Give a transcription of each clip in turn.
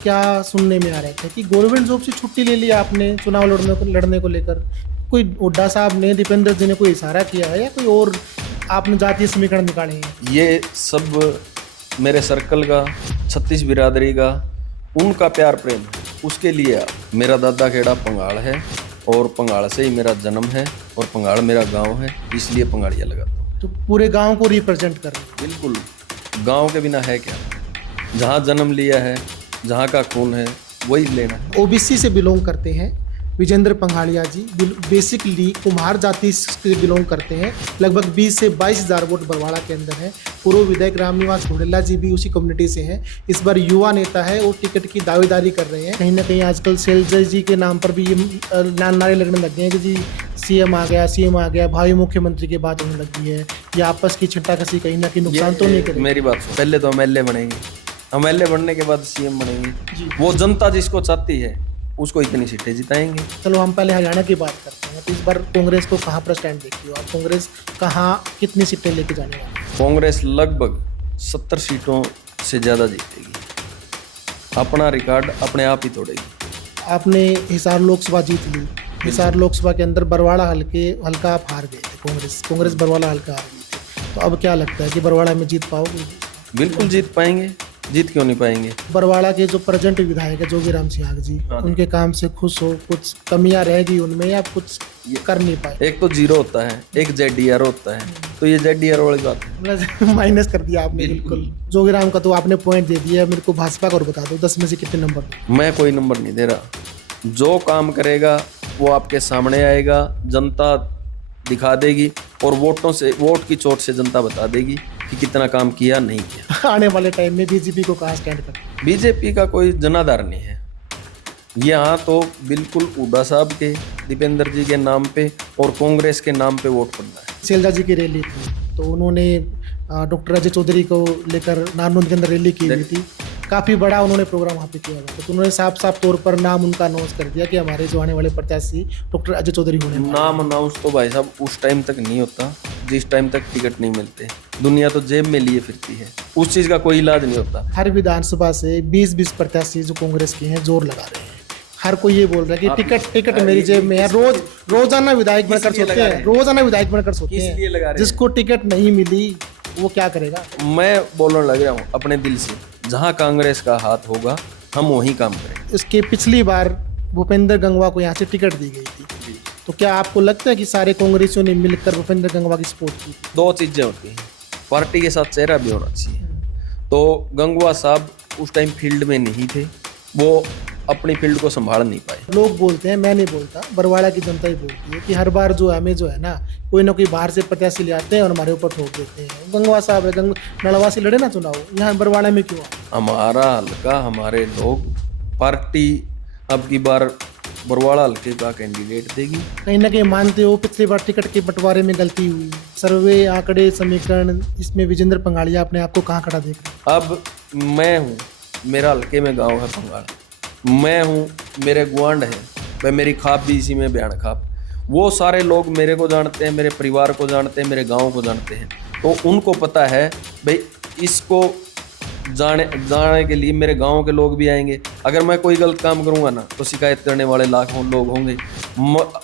क्या सुनने में आ रहा था कि गवर्नमेंट जॉब से छुट्टी ले लिया आपने चुनाव लड़ने को लेकर। कोई हुड्डा साहब ने, दीपेंद्र जी ने कोई इशारा किया है या कोई और आपने जातीय समीकरण निकाले हैं? ये सब मेरे सर्कल का, छत्तीस बिरादरी का, उनका प्यार प्रेम है। उसके लिए मेरा दादा खेड़ा पंगाल है और पंगाल से ही मेरा जन्म है और पंगाल मेरा गांव है, इसलिए पंगाड़िया लगाता हूँ। तो पूरे गांव को रिप्रेजेंट कर रहे हैं। बिल्कुल, गांव के बिना है क्या? जहाँ जन्म लिया है, जहाँ का खून है, वही लेना है। ओबीसी से बिलोंग करते हैं विजेंद्र पंघाड़िया जी। बेसिकली कुम्हार जाति से बिलोंग करते हैं। लगभग 20 से 22 हज़ार वोट बरवाड़ा के अंदर है। पूर्व विधायक रामनिवास घोडेला जी भी उसी कम्युनिटी से हैं। इस बार युवा नेता है और टिकट की दावेदारी कर रहे हैं। कहीं ना कहीं आजकल शैलजा जी के नाम पर भी ये नारे लगने लग गए हैं कि जी सीएम आ गया, भावी मुख्यमंत्री की बात होने लगी है। ये आपस की छिट्टाकसी कहीं ना कहीं नुकसान तो नहीं करेगी? मेरी बात सुन, पहले तो एमएलए बनेंगे, एमएलए बनने के बाद सीएम बनेंगे। वो जनता जिसको चाहती है उसको इतनी सीटें जिताएंगे। चलो हम पहले हरियाणा की बात करते हैं। तो इस बार कांग्रेस को कहाँ पर स्टैंड देखती हो आप? कांग्रेस कहाँ कितनी सीटें लेके जाने वाली है? कांग्रेस लगभग 70 सीटों से ज़्यादा जीतेगी। अपना रिकॉर्ड अपने आप ही तोड़ेगी। आपने हिसार लोकसभा जीत ली। हिसार लोकसभा के अंदर बरवाड़ा हल्का आप हार गए थे। कांग्रेस बरवाड़ा हल्का हार गई थी। तो अब क्या लगता है कि बरवाड़ा में जीत पाओगे? बिल्कुल जीत पाएंगे, जीत क्यों नहीं पाएंगे। बरवाड़ा के जो प्रेजेंट विधायक है जोगीराम सिंह जी, उनके काम से खुश हो? कुछ कमियां रहेगी उनमें या कुछ कर नहीं पाए? एक तो जीरो होता है, एक जेडीआर होता है, तो ये जेडीआर वाली बात है। माइनस कर दिया आपने। बिल्कुल जोगीराम का तो आपने पॉइंट दे दिया। मेरे को भाजपा का बता दो, 10 में से कितने नंबर? मैं कोई नंबर नहीं दे रहा। जो काम करेगा वो आपके सामने आएगा, जनता दिखा देगी और वोट की चोट से जनता बता देगी कि कितना काम किया नहीं किया। आने वाले टाइम में बीजेपी को कहाँ स्टैंड कर? बीजेपी का कोई जनाधार नहीं है यहाँ तो। बिल्कुल हुड्डा साहब के, दीपेंद्र जी के नाम पे और कांग्रेस के नाम पे वोट पड़ना है। शैलजा जी की रैली थी तो उन्होंने डॉक्टर अजय चौधरी को लेकर नारनौंद के अंदर रैली की हुई थी। काफ़ी बड़ा उन्होंने प्रोग्राम वहाँ पे किया हुआ था। तो उन्होंने साफ तौर पर नाम उनका अनाउंस कर दिया कि हमारे जो आने वाले प्रत्याशी डॉक्टर अजय चौधरी होने। नाम अनाउंस तो भाई साहब उस टाइम तक नहीं होता जिस टाइम तक टिकट नहीं मिलते। दुनिया तो जेब में लिए फिरती है, उस चीज़ का कोई इलाज नहीं होता। हर विधानसभा से 20-20 प्रत्याशी जो कांग्रेस के हैं जोर लगा रहे हैं। हर कोई ये बोल रहा है कि टिकट मेरी जेब में है। रोजाना विधायक बनकर सोते हैं। जिसको टिकट नहीं मिली वो क्या करेगा? मैं बोलने लग रहा हूँ अपने दिल से, जहाँ कांग्रेस का हाथ होगा हम वही काम करेंगे। इसके पिछली बार भूपेंद्र गंगवा को यहाँ से टिकट दी गई थी। तो क्या आपको लगता है कि सारे कांग्रेसियों ने मिलकर भूपेंद्र गंगवा की सपोर्ट की? दो चीजें होती हैं, पार्टी के साथ चेहरा भी होना चाहिए। तो गंगवा साहब उस टाइम फील्ड में नहीं थे, वो अपनी फील्ड को संभाल नहीं पाए। लोग बोलते हैं, मैं नहीं बोलता, बरवाड़ा की जनता ही बोलती है कि हर बार जो हमें जो है ना कोई ना कोई बाहर से प्रत्याशी ले आते हैं और हमारे ऊपर ठोक देते हैं। गंगवा साहब है, नलवा से लड़े ना चुनाव, यहाँ बरवाड़ा में क्यों? हमारा हल्का, हमारे लोग, पार्टी अब की बार बरवाड़ा हल्के का कैंडिडेट देगी। कहीं ना कहीं मानते हो पिछली बार टिकट के बंटवारे में गलती हुई? सर्वे, आंकड़े, समीकरण, इसमें विजेंद्र पंघाड़िया अपने आप को कहाँ खड़ा देख रहे? अब मैं हूँ, मेरा हल्के में गाँव है पंगाड़, मैं हूँ, मेरे गुआंढ है, वह मेरी खाप भी इसी में बयान खाप। वो सारे लोग मेरे को जानते हैं, मेरे परिवार को जानते हैं, मेरे गांव को जानते हैं। तो उनको पता है भाई इसको जाने के लिए मेरे गांव के लोग भी आएंगे। अगर मैं कोई गलत काम करूंगा ना तो शिकायत करने वाले लाखों लोग होंगे।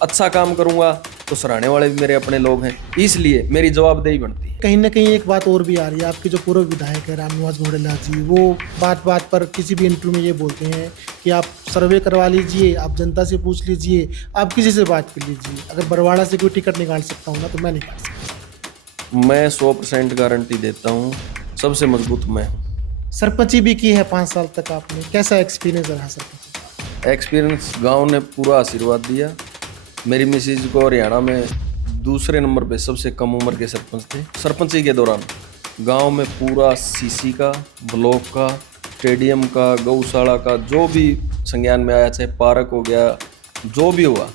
अच्छा काम करूंगा तो सराहने वाले भी मेरे अपने लोग हैं, इसलिए मेरी जवाबदेही बनती है। कहीं ना कहीं एक बात और भी आ रही है। आपके जो पूर्व विधायक है रामनिवास घोडेला जी, वो बात पर किसी भी इंटरव्यू में ये बोलते हैं कि आप सर्वे करवा लीजिए, आप जनता से पूछ लीजिए, आप किसी से बात कर लीजिए, अगर बरवाड़ा से कोई टिकट निकाल सकता हूँ ना तो मैं निकाल सकता। मैं 100% गारंटी देता हूँ, सबसे मजबूत मैं हूँ। सरपंची भी की है 5 साल तक आपने, कैसा एक्सपीरियंस रहा सरपंच? एक्सपीरियंस, गाँव ने पूरा आशीर्वाद दिया। मेरी मिसेज को हरियाणा में दूसरे नंबर पे सबसे कम उम्र के सरपंच थे। सरपंची के दौरान गांव में पूरा सीसी का, ब्लॉक का, स्टेडियम का, गौशाला का जो भी संज्ञान में आया, चाहे पार्क हो गया, जो भी हुआ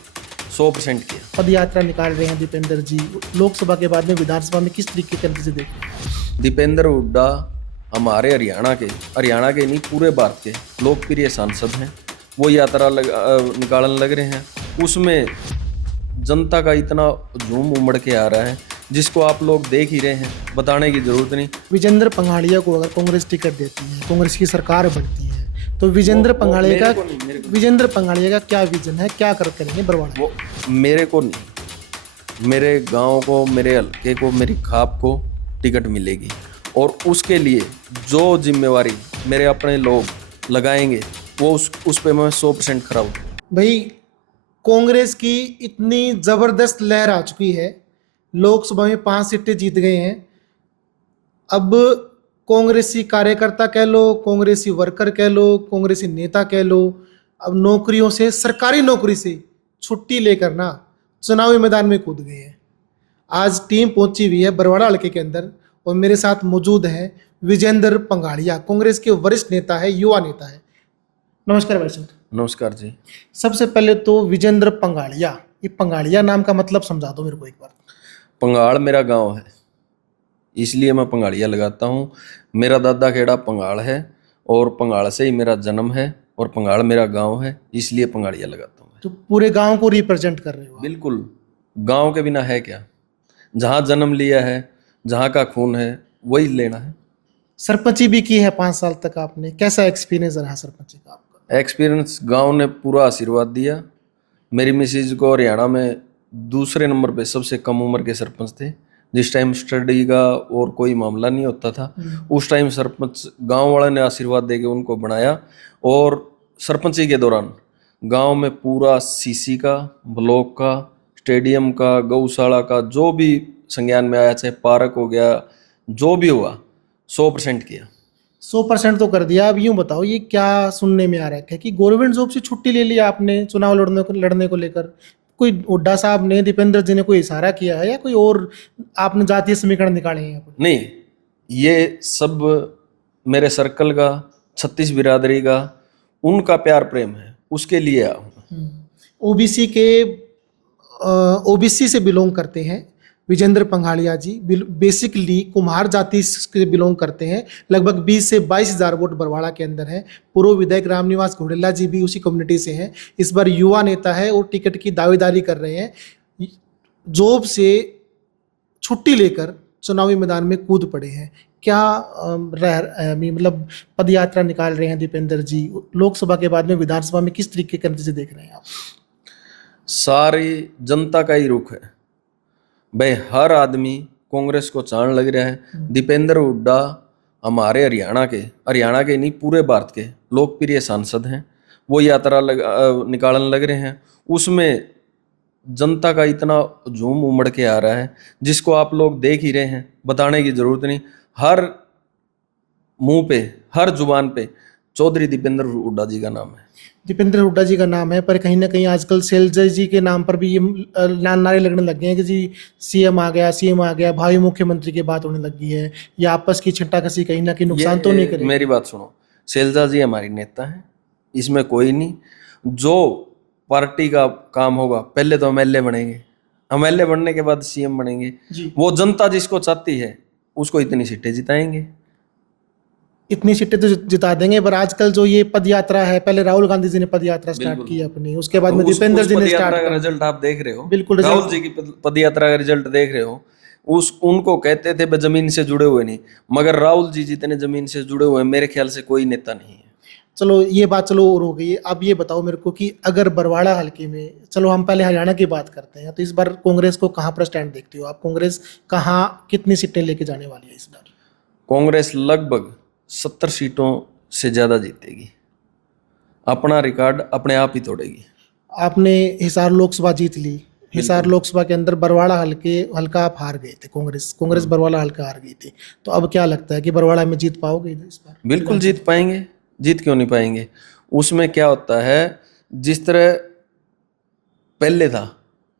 100% किया। पद यात्रा निकाल रहे हैं दीपेंद्र जी, लोकसभा के बाद में विधानसभा में किस तरीके के नतीजे देखें? दीपेंद्र हुड्डा हमारे हरियाणा के नहीं पूरे भारत के लोकप्रिय सांसद हैं। वो यात्रा निकालने लग रहे हैं, उसमें जनता का इतना झूम उमड़ के आ रहा है जिसको आप लोग देख ही रहे हैं, बताने की जरूरत नहीं। विजेंद्र पंघाड़िया को अगर कांग्रेस टिकट देती है, कांग्रेस की सरकार बनती है, तो विजेंद्र वो पंघाड़िया मेरे का को नहीं, मेरे को विजेंद्र पंघाड़िया का क्या विजन है, क्या कर करेंगे बरवाड़ा? वो मेरे को नहीं, मेरे गांव को, मेरे हल्के को, मेरी खाप को टिकट मिलेगी और उसके लिए जो जिम्मेवारी मेरे अपने लोग लगाएंगे वो उस पे मैं 100% खरा हूँ। भाई, कांग्रेस की इतनी जबरदस्त लहर आ चुकी है, लोकसभा में 5 सीटें जीत गए हैं। अब कांग्रेसी कार्यकर्ता कह लो, कांग्रेसी वर्कर कह लो, कांग्रेसी नेता कह लो, अब नौकरियों से, सरकारी नौकरी से छुट्टी लेकर ना चुनावी मैदान में कूद गए हैं। आज टीम पहुंची हुई है बरवाड़ा हल्के के अंदर और मेरे साथ मौजूद हैं विजेंद्र पंघाड़िया, कांग्रेस के वरिष्ठ नेता है, युवा नेता है। नमस्कार भाई साहब। नमस्कार जी। सबसे पहले तो विजेंद्र पंघाड़िया, ये पंघाड़िया नाम का मतलब समझा दो मेरे को एक बार। पंगाड़ मेरा गांव है, इसलिए मैं पंगाड़िया लगाता हूँ। मेरा दादा खेड़ा पंगाड़ है और पंगाड़ से ही मेरा जन्म है और पंगाड़ मेरा गांव है, इसलिए पंगाड़िया लगाता हूँ। तो पूरे गांव को रिप्रेजेंट कर रहे हो आप। बिल्कुल, गांव के बिना है क्या? जहाँ जन्म लिया है, जहाँ का खून है, वही लेना है। सरपंची भी की है 5 साल तक आपने, कैसा एक्सपीरियंस रहा सरपंची का आपका? एक्सपीरियंस, गांव ने पूरा आशीर्वाद दिया। मेरी मिसेज को हरियाणा में दूसरे नंबर पे सबसे कम उम्र के सरपंच थे। जिस टाइम स्टडी का और कोई मामला नहीं होता था, उस टाइम सरपंच गांव वाले ने आशीर्वाद देके उनको बनाया। और सरपंची के दौरान गांव में पूरा सीसी का, ब्लॉक का, स्टेडियम का, गौशाला का जो भी संज्ञान में आया, चाहे पार्क हो गया, जो भी हुआ 100% किया। 100% तो कर दिया। अब यूं बताओ, ये क्या सुनने में आ रहा है कि गवर्नमेंट जॉब से छुट्टी ले लिया आपने चुनाव लड़ने को लेकर? कोई हुड्डा साहब ने, दीपेंद्र जी ने कोई इशारा किया है या कोई और आपने जातीय समीकरण निकाले हैं? नहीं, ये सब मेरे सर्कल का, 36 बिरादरी का, उनका प्यार प्रेम है, उसके लिए आया हूँ। ओबीसी के ओबीसी से बिलोंग करते हैं विजेंद्र पंघाड़िया जी। बेसिकली कुम्हार जाति से बिलोंग करते हैं। लगभग 20 से 22 हज़ार वोट बरवाड़ा के अंदर है। पूर्व विधायक रामनिवास घोडेला जी भी उसी कम्युनिटी से हैं। इस बार युवा नेता है और टिकट की दावेदारी कर रहे हैं। जॉब से छुट्टी लेकर चुनावी मैदान में कूद पड़े हैं। क्या मतलब पद यात्रा निकाल रहे हैं दीपेंद्र जी? लोकसभा के बाद में विधानसभा में किस तरीके के नतीजे देख रहे हैं आप? सारी जनता का ही रुख है भाई, हर आदमी कांग्रेस को चाण लग रहा है। दीपेंद्र हुड्डा हमारे हरियाणा के नहीं, पूरे भारत के लोकप्रिय सांसद हैं। वो यात्रा निकालने लग रहे हैं, उसमें जनता का इतना झूम उमड़ के आ रहा है जिसको आप लोग देख ही रहे हैं, बताने की जरूरत नहीं। हर मुंह पे, हर जुबान पे चौधरी दीपेंद्र हुड्डा जी का नाम है। दीपेंद्र हुड्डा जी का नाम है, पर कहीं ना कहीं आजकल शैलजा जी के नाम पर भी ये नारे लगने लग गए हैं कि जी सीएम आ गया, भावी मुख्यमंत्री की बात होने लगी है। ये आपस की छट्टाकशी कहीं ना कहीं नुकसान तो नहीं करेगी? मेरी बात सुनो, शैलजा जी हमारी नेता है, इसमें कोई नहीं। जो पार्टी का काम होगा, पहले तो एमएलए बनेंगे, एमएलए बनने के बाद सीएम बनेंगे। वो जनता जिसको चाहती है उसको इतनी सीटें जिताएंगे। इतनी सीटें तो जिता देंगे, पर आजकल जो ये पद यात्रा है, पहले राहुल गांधी जी ने पद यात्रा स्टार्ट की अपनी, उसके बाद में दीपेंद्र जी ने स्टार्ट का रिजल्ट आप देख रहे हो। बिल्कुल, राहुल जी की पद यात्रा का रिजल्ट देख रहे हो। उनको कहते थे जमीन से जुड़े हुए नहीं, मगर राहुल जी जितने जमीन से जुड़े हुए हैं, मेरे ख्याल से कोई नेता नहीं है। चलो ये बात चलो और हो गई। अब ये बताओ मेरे को कि अगर बरवाड़ा हल्के में, चलो हम पहले हरियाणा की बात करते हैं, तो इस बार कांग्रेस को कहाँ पर स्टैंड देखते हो आप? कांग्रेस कहाँ, कितनी सीटें लेके जाने वाली है इस बार? कांग्रेस लगभग 70 सीटों से ज्यादा जीतेगी, अपना रिकॉर्ड अपने आप ही तोड़ेगी। आपने हिसार लोकसभा जीत ली, हिसार लोकसभा के अंदर बरवाड़ा हल्का आप हार गए थे, कांग्रेस बरवाड़ा हल्का हार गई थी। तो अब क्या लगता है कि बरवाड़ा में जीत पाओगे इस बार? बिल्कुल जीत पाएंगे, जीत क्यों नहीं पाएंगे। उसमें क्या होता है, जिस तरह पहले था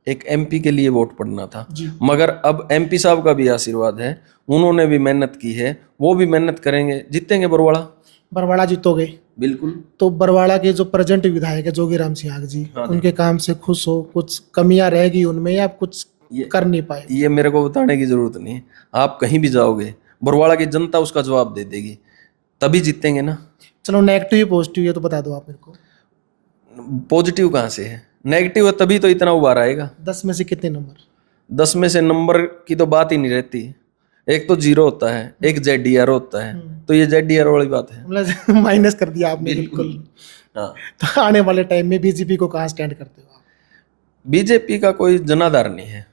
एक एमपी के लिए वोट पड़ना था, मगर अब एमपी साहब का भी आशीर्वाद है, उन्होंने भी मेहनत की है, वो भी मेहनत करेंगे, जीतेंगे बरवाड़ा जीतोगे? बिल्कुल। तो बरवाड़ा के जो प्रेजेंट विधायक है जोगीराम सिंह जी, उनके काम से खुश हो? कुछ कमियां रहेगी उनमें या कुछ कर नहीं पाए? ये मेरे को बताने की जरूरत नहीं है, आप कहीं भी जाओगे बरवाड़ा की जनता उसका जवाब दे देगी, तभी जीतेंगे ना। चलो नेगेटिव पॉजिटिव ये तो बता दो आप मेरे को। पॉजिटिव कहाँ से है, नेगेटिव है तभी तो इतना उबार आएगा। 10 में से कितने नंबर? 10 में से नंबर की तो बात ही नहीं रहती। एक तो जीरो होता है, एक जेडीआर होता है, तो ये जेडीआर वाली बात है। मतलब माइनस कर दिया आपने बिल्कुल। हाँ, तो आने वाले टाइम में बीजेपी को कहाँ स्टैंड करते हो आप? बीजेपी का कोई जनाधार नहीं है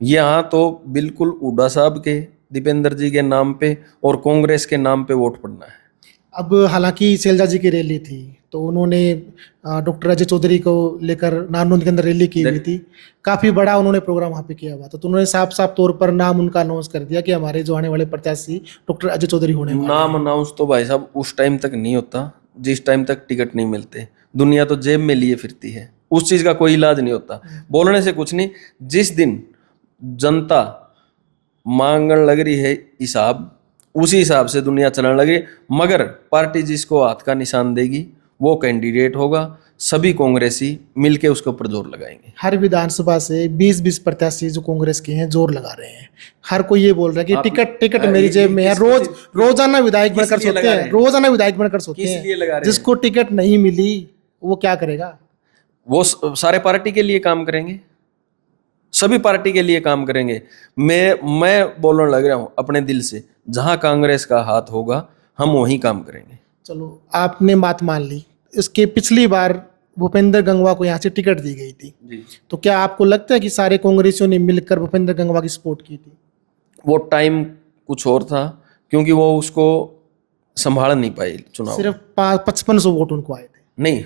यहाँ तो। बिल्कुल हुड्डा साहब के, दीपेंद्र जी के नाम पे और कांग्रेस के नाम पे वोट पड़ना है। अब हालांकि शैलजा जी की रैली थी तो उन्होंने डॉक्टर अजय चौधरी को लेकर नारनौंद के अंदर रैली की हुई थी, काफी बड़ा उन्होंने प्रोग्राम वहाँ पे किया हुआ था, तो उन्होंने साफ साफ तौर पर नाम उनका अनाउंस कर दिया कि हमारे जो आने वाले प्रत्याशी डॉक्टर अजय चौधरी होने वाले नाम हैं। अनाउंस तो भाई साहब उस टाइम तक नहीं होता जिस टाइम तक टिकट नहीं मिलते। दुनिया तो जेब में लिए फिरती है, उस चीज का कोई इलाज नहीं होता। बोलने से कुछ नहीं, जिस दिन जनता मांगने लग रही है हिसाब, उसी हिसाब से दुनिया चलने लगी। मगर पार्टी जिसको हाथ का निशान देगी वो कैंडिडेट होगा, सभी कांग्रेसी मिलके उसके ऊपर जोर लगाएंगे। हर विधानसभा से 20-20 प्रत्याशी जो कांग्रेस के हैं जोर लगा रहे हैं। हर कोई ये बोल रहा है कि आप- टिकट टिकट ये- मेरी ये जेब में है। रोजाना विधायक किस बनकर लिए सोते लगा हैं, रहे हैं? रोजाना विधायक बनकर सोते किस लिए लगा हैं। रहे हैं? जिसको टिकट नहीं मिली वो क्या करेगा? वो सारे पार्टी के लिए काम करेंगे, सभी पार्टी के लिए काम करेंगे। मैं बोलने लग रहा हूं अपने दिल से, जहां कांग्रेस का हाथ होगा हम वहीं काम करेंगे। चलो आपने बात मान ली। इसके पिछली बार भूपेंद्र गंगवा को यहाँ से टिकट दी गई थी, जी, तो क्या आपको लगता है कि सारे कांग्रेसियों ने मिलकर भूपेंद्र गंगवा की सपोर्ट की थी? वो टाइम कुछ और था, क्योंकि वो उसको संभाल नहीं पाई चुनाव। सिर्फ 5500 वोट उनको आए थे। नहीं,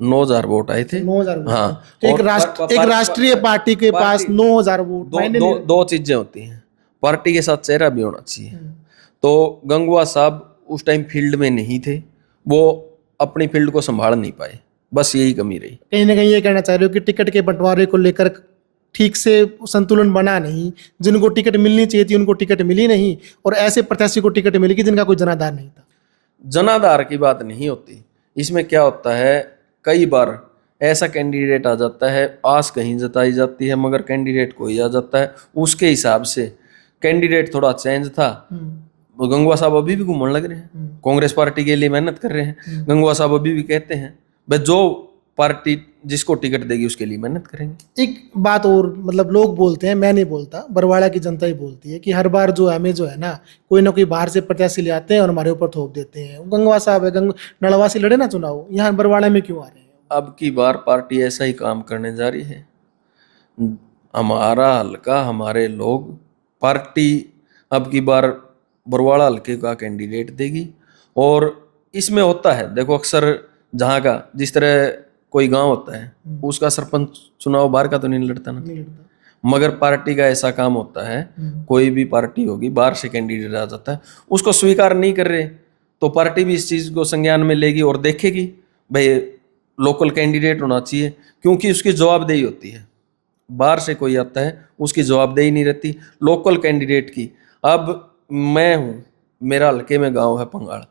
9,000 वोट आए थे। 9000 वोट। हाँ, तो एक और एक राष्ट्रीय पार्टी के पास 9000 वोट दो मायने दो नहीं दो चीजें होती हैं, पार्टी के साथ चेहरा भी होना चाहिए। रखते। तो गंगवा साहब उस टाइम फील्ड में नहीं थे, वो अपनी फील्ड को संभाल नहीं पाए, बस यही कमी रही। कहीं ना कहीं ये कहना चाह रहे हो कि टिकट के बंटवारे को लेकर ठीक से संतुलन बना नहीं, जिनको टिकट मिलनी चाहिए थी उनको टिकट मिली नहीं, और ऐसे प्रत्याशी को टिकट मिली कि जिनका कोई जनाधार नहीं था। जनाधार की बात नहीं होती इसमें। क्या होता है, कई बार ऐसा कैंडिडेट आ जाता है, आस कहीं जताई जाती है मगर कैंडिडेट कोई आ जाता है। उसके हिसाब से कैंडिडेट थोड़ा चेंज था। वो गंगवा साहब अभी भी घूमने लग रहे हैं, कांग्रेस पार्टी के लिए मेहनत कर रहे हैं। गंगवा साहब अभी भी कहते हैं भाई जो पार्टी जिसको टिकट देगी उसके लिए मेहनत करेंगे। एक बात और, मतलब लोग बोलते हैं, मैं नहीं बोलता, बरवाड़ा की जनता ही बोलती है कि हर बार जो है हमें जो है ना कोई बाहर से प्रत्याशी ले आते हैं और हमारे ऊपर थोप देते हैं। गंगवा साहब है, नलवा से लड़े ना चुनाव, यहाँ बरवाड़ा में क्यों आ रहे हैं? अब की बार पार्टी ऐसा ही काम करने जा रही है। हमारा हल्का, हमारे लोग, पार्टी अब की बार बरवाड़ा हल्के का कैंडिडेट देगी। और इसमें होता है, देखो अक्सर जहाँ का जिस तरह कोई गांव होता है उसका सरपंच चुनाव बाहर का तो नहीं लड़ता ना, नहीं लड़ता। मगर पार्टी का ऐसा काम होता है, कोई भी पार्टी होगी बाहर से कैंडिडेट आ जाता है, उसको स्वीकार नहीं कर रहे तो पार्टी भी इस चीज़ को संज्ञान में लेगी और देखेगी भाई लोकल कैंडिडेट होना चाहिए, क्योंकि उसकी जवाबदेही होती है। बाहर से कोई आता है उसकी जवाबदेही नहीं रहती, लोकल कैंडिडेट की। अब मैं हूँ, मेरा हल्के में गांव है पंगाड़,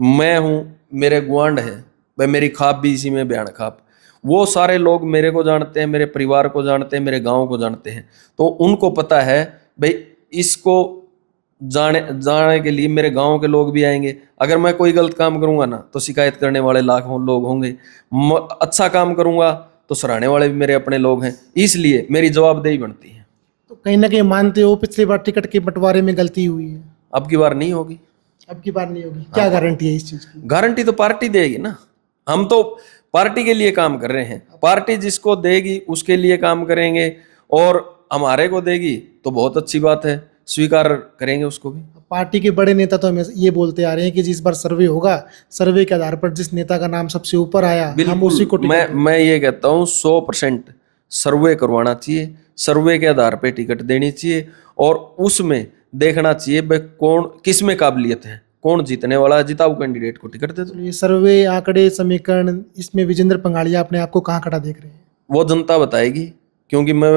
मैं हूँ, मेरे गुआंढ है भाई, मेरी खाप भी इसी में बयान खाप, वो सारे लोग मेरे को जानते हैं, मेरे परिवार को जानते हैं, मेरे गांव को जानते हैं। तो उनको पता है भाई इसको जाने जाने के लिए मेरे गांव के लोग भी आएंगे। अगर मैं कोई गलत काम करूंगा ना तो शिकायत करने वाले लाखों लोग होंगे, अच्छा काम करूंगा तो सराहने वाले भी मेरे अपने लोग हैं, इसलिए मेरी जवाबदेही बनती है। तो कहीं ना कहीं मानते हो पिछली बार टिकट के बंटवारे में गलती हुई है, अब की बार नहीं होगी। अब की बार नहीं होगी? क्या गारंटी है इस चीज की? गारंटी तो पार्टी देगी ना, हम तो पार्टी के लिए काम कर रहे हैं, पार्टी जिसको देगी उसके लिए काम करेंगे, और हमारे को देगी तो बहुत अच्छी बात है, स्वीकार करेंगे उसको भी। पार्टी के बड़े नेता तो हमें ये बोलते आ रहे हैं कि जिस बार सर्वे होगा, सर्वे के आधार पर जिस नेता का नाम सबसे ऊपर आया हम उसी को टिकट देंगे। मैं ये कहता हूँ 100% सर्वे करवाना चाहिए, सर्वे के आधार पे टिकट देनी चाहिए, और उसमें देखना चाहिए भाई कौन किस में काबिलियत है, कौन जीतने वाला है, जिताऊ कैंडिडेट को टिकट दे दो। ये सर्वे, आंकड़े, समीकरण, इसमें विजेंद्र पंगाड़िया अपने आप को कहाँ खड़ा देख रहे हैं? वो जनता बताएगी, क्योंकि मैं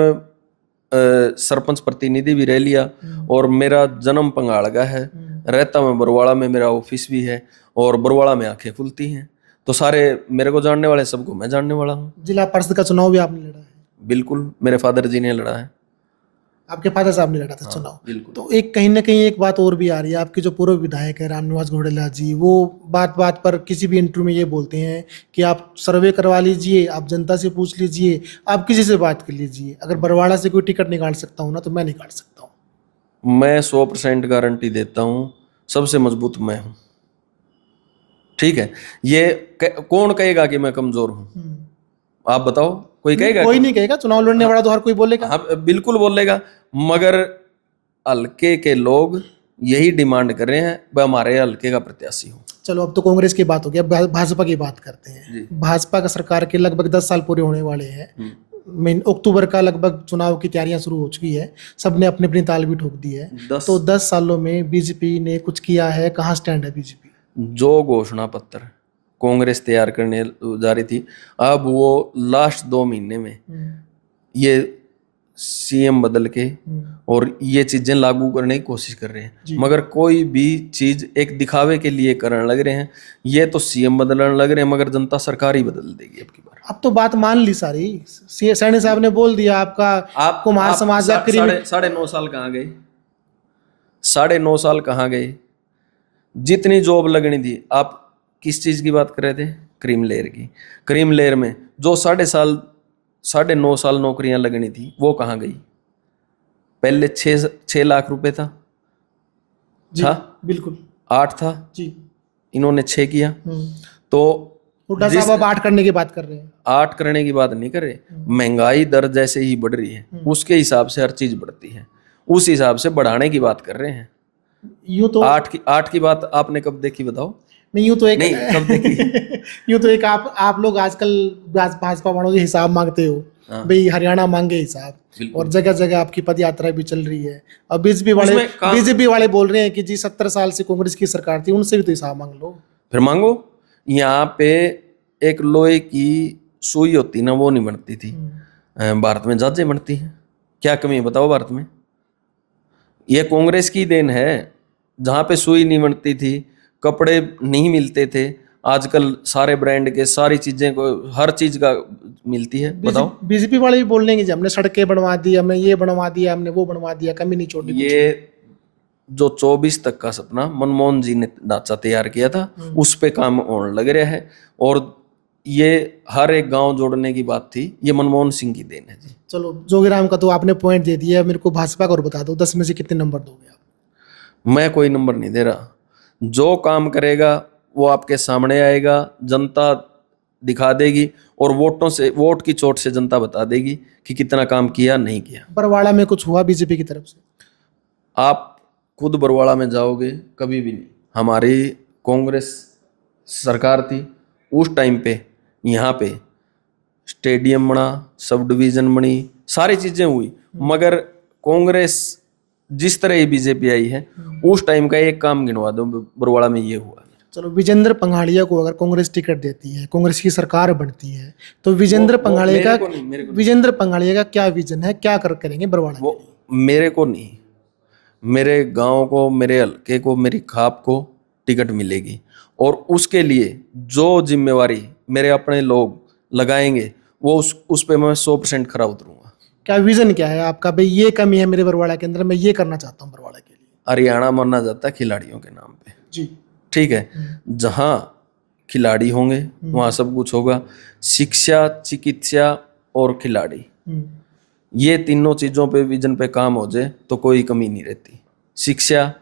सरपंच प्रतिनिधि भी रह लिया और मेरा जन्म पंगाड़ का है, रहता मैं बरवाड़ा में, मेरा ऑफिस भी है और बरवाड़ा में आंखें खुलती हैं, तो सारे मेरे को जानने वाले सबको मैं जानने वाला हूँ। जिला परिषद का चुनाव भी आपने लड़ा है? बिल्कुल, मेरे फादर जी ने लड़ा है। आपके फादर साहब ने लड़ा था चुनाव? बिल्कुल। तो एक कहीं ना कहीं एक बात और भी आ रही है, आपके जो पूर्व विधायक है रामनिवास घोड़ेला जी, वो बात बात पर किसी भी इंटरव्यू में ये बोलते हैं कि आप सर्वे करवा लीजिए, आप जनता से पूछ लीजिए, आप किसी से बात कर लीजिए, अगर बरवाड़ा से कोई टिकट निकाल सकता हूँ ना तो मैं निकाल सकता हूँ। मैं 100% गारंटी देता हूँ, सबसे मजबूत मैं हूँ। ठीक है, ये कौन कहेगा कि मैं कमजोर हूँ? आप बताओ, कोई कहेगा? कोई नहीं कहेगा, चुनाव लड़ने वाला तो हर कोई बोलेगा। हाँ, बिल्कुल बोलेगा, मगर हल्के के लोग यही डिमांड कर रहे हैं, वह हमारे हल्के का प्रत्याशी हो। चलो अब तो कांग्रेस की बात हो गई, अब भाजपा की बात करते हैं। भाजपा का सरकार के लगभग 10 साल पूरे होने वाले हैं। अक्टूबर का लगभग चुनाव की तैयारियां शुरू हो चुकी है, सबने अपनी अपनी ताल भी ठोक दी है। तो 10 सालों में बीजेपी ने कुछ किया है? कहाँ स्टैंड है बीजेपी? जो घोषणा पत्र कांग्रेस तैयार करने जा रही थी, अब वो लास्ट 2 महीने में ये सीएम बदल के और ये चीजें लागू करने की कोशिश कर रहे हैं, मगर कोई भी चीज एक दिखावे के लिए करने लग रहे हैं। ये तो सीएम बदलने लग रहे हैं, मगर जनता सरकार ही बदल देगी अब की बार। अब तो बात मान ली सारी, सैनी साहब ने बोल दिया आप कुमार समाज का 9.5 साल कहाँ गए? 9.5 साल कहाँ गए? जितनी जॉब लगनी थी, आप किस चीज की बात कर रहे थे? क्रीम लेयर की। क्रीम लेयर में जो 9.5 साल नौकरियां लगनी थी, वो कहाँ गई? पहले 6 लाख रुपए था, बिल्कुल 8 था जी, इन्होंने 6 किया। तो हुड्डा साहब अब 8 करने की बात कर रहे हैं। 8 करने की बात नहीं कर रहे, महंगाई दर जैसे ही बढ़ रही है उसके हिसाब से हर चीज बढ़ती है, उस हिसाब से बढ़ाने की बात कर रहे हैं। यूं तो 8 की बात आपने कब देखी बताओ? नहीं, यूं तो एक नहीं, कब देखी? यूं तो एक आप लोग आजकल भाजपा वालों से हिसाब मांगते हो, भाई हरियाणा मांगे हिसाब, और जगह जगह आपकी पद यात्रा भी चल रही है। अब बीजेपी वाले बोल रहे हैं कि जी 70 साल से कांग्रेस की सरकार थी, उनसे भी तो हिसाब मांग लो। फिर मांगो। यहाँ पे एक लोहे की सुई होती ना, वो नहीं बनती थी, भारत में जहाजें बनती हैं। क्या कमी है बताओ भारत में? ये कांग्रेस की देन है। जहाँ पे सुई नहीं बनती थी, कपड़े नहीं मिलते थे, आजकल सारे ब्रांड के सारी चीजें को हर चीज का मिलती है। बताओ, बीजेपी वाले भी बोल रहे हैं कि हमने सड़कें बनवा दी, हमने ये बनवा दिया, हमने वो बनवा दिया, कमी नहीं छोड़ी। ये जो 24 तक का सपना मनमोहन जी ने ढांचा तैयार किया था, उस पे काम होने लग रहा है। और ये हर एक गांव जोड़ने की बात थी, ये मनमोहन सिंह की देन है जी। चलो जोगीराम का तो आपने पॉइंट दे दिया, मेरे को भाजपा का और बता दो, 10 में से कितने नंबर दोगे आप? मैं कोई नंबर नहीं दे रहा, जो काम करेगा वो आपके सामने आएगा, जनता दिखा देगी, और वोट की चोट से जनता बता देगी कि कितना काम किया नहीं किया। बरवाड़ा में कुछ हुआ बीजेपी की तरफ से? आप खुद बरवाड़ा में जाओगे, कभी भी नहीं। हमारी कांग्रेस सरकार थी उस टाइम पे, यहाँ पे स्टेडियम बना, सब डिवीजन बनी, सारी चीजें हुई, मगर कांग्रेस जिस तरह ही बीजेपी आई है, उस टाइम का एक काम गिनवा दो बरवाड़ा में ये हुआ। चलो विजेंद्र पंघाड़िया को अगर कांग्रेस टिकट देती है, कांग्रेस की सरकार बनती है, तो विजेंद्र पंघाड़िया का क्या विजन है, क्या करेंगे बरवाड़ा? वो मेरे को नहीं, मेरे गांव को, मेरे हल्के को, मेरी खाप को टिकट मिलेगी, और उसके लिए जो जिम्मेवारी मेरे अपने लोग लगाएंगे, वो उस पे मैं 100% खरा उतरूंगा। क्या विजन क्या है आपका? भाई ये कमी है मेरे बरवाड़ा के अंदर, मैं ये करना चाहता हूँ बरवाड़ा के लिए। हरियाणा माना जाता है खिलाड़ियों के नाम पे जी, ठीक है। जहाँ खिलाड़ी होंगे वहाँ सब कुछ होगा। शिक्षा, चिकित्सा और खिलाड़ी, ये तीनों चीजों पे विजन पे काम हो जाए तो कोई कमी नहीं रहती। शिक्षा,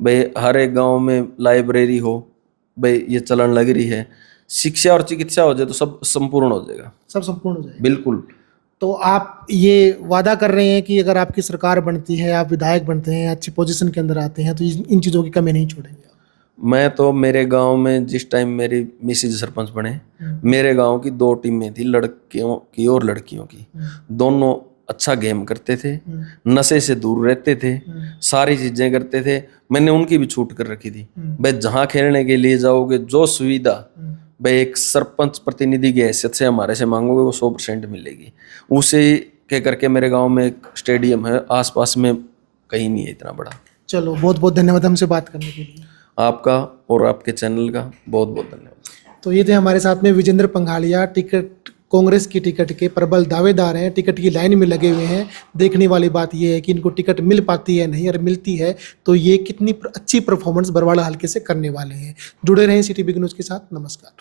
भाई हर एक गांव में लाइब्रेरी हो, भाई ये चलन लग रही है। शिक्षा और चिकित्सा हो जाए तो सब संपूर्ण हो जाएगा, सब संपूर्ण हो जाएगा। बिल्कुल। तो आप ये वादा कर रहे हैं कि अगर आपकी सरकार बनती है, आप विधायक बनते हैं, अच्छी पोजीशन के अंदर आते हैं, तो इन चीज़ों की कमी नहीं छोड़ेंगे? मैं तो मेरे गांव में जिस टाइम मेरी मिसेज सरपंच बने, मेरे गांव की 2 टीमें थी, लड़कियों की और लड़कियों की। दोनों अच्छा गेम करते थे, नशे से दूर रहते थे, सारी चीजें करते थे। मैंने उनकी भी छूट कर रखी थी, भाई जहाँ खेलने के लिए जाओगे, जो सुविधा भाई एक सरपंच प्रतिनिधि की हैसियत से हमारे से मांगोगे, वो 100% मिलेगी। उसे कह करके मेरे गाँव में एक स्टेडियम है, आसपास में कहीं नहीं है इतना बड़ा। चलो बहुत बहुत धन्यवाद हमसे बात करने के लिए। आपका और आपके चैनल का बहुत बहुत धन्यवाद। तो ये थे हमारे साथ में विजेंद्र पंघाड़िया, टिकट कांग्रेस की टिकट के प्रबल दावेदार हैं, टिकट की लाइन में लगे हुए हैं। देखने वाली बात यह है कि इनको टिकट मिल पाती है नहीं, और मिलती है तो ये कितनी अच्छी परफॉर्मेंस बरवाड़ा हल्के से करने वाले हैं। जुड़े रहें CTV न्यूज़ के साथ। नमस्कार।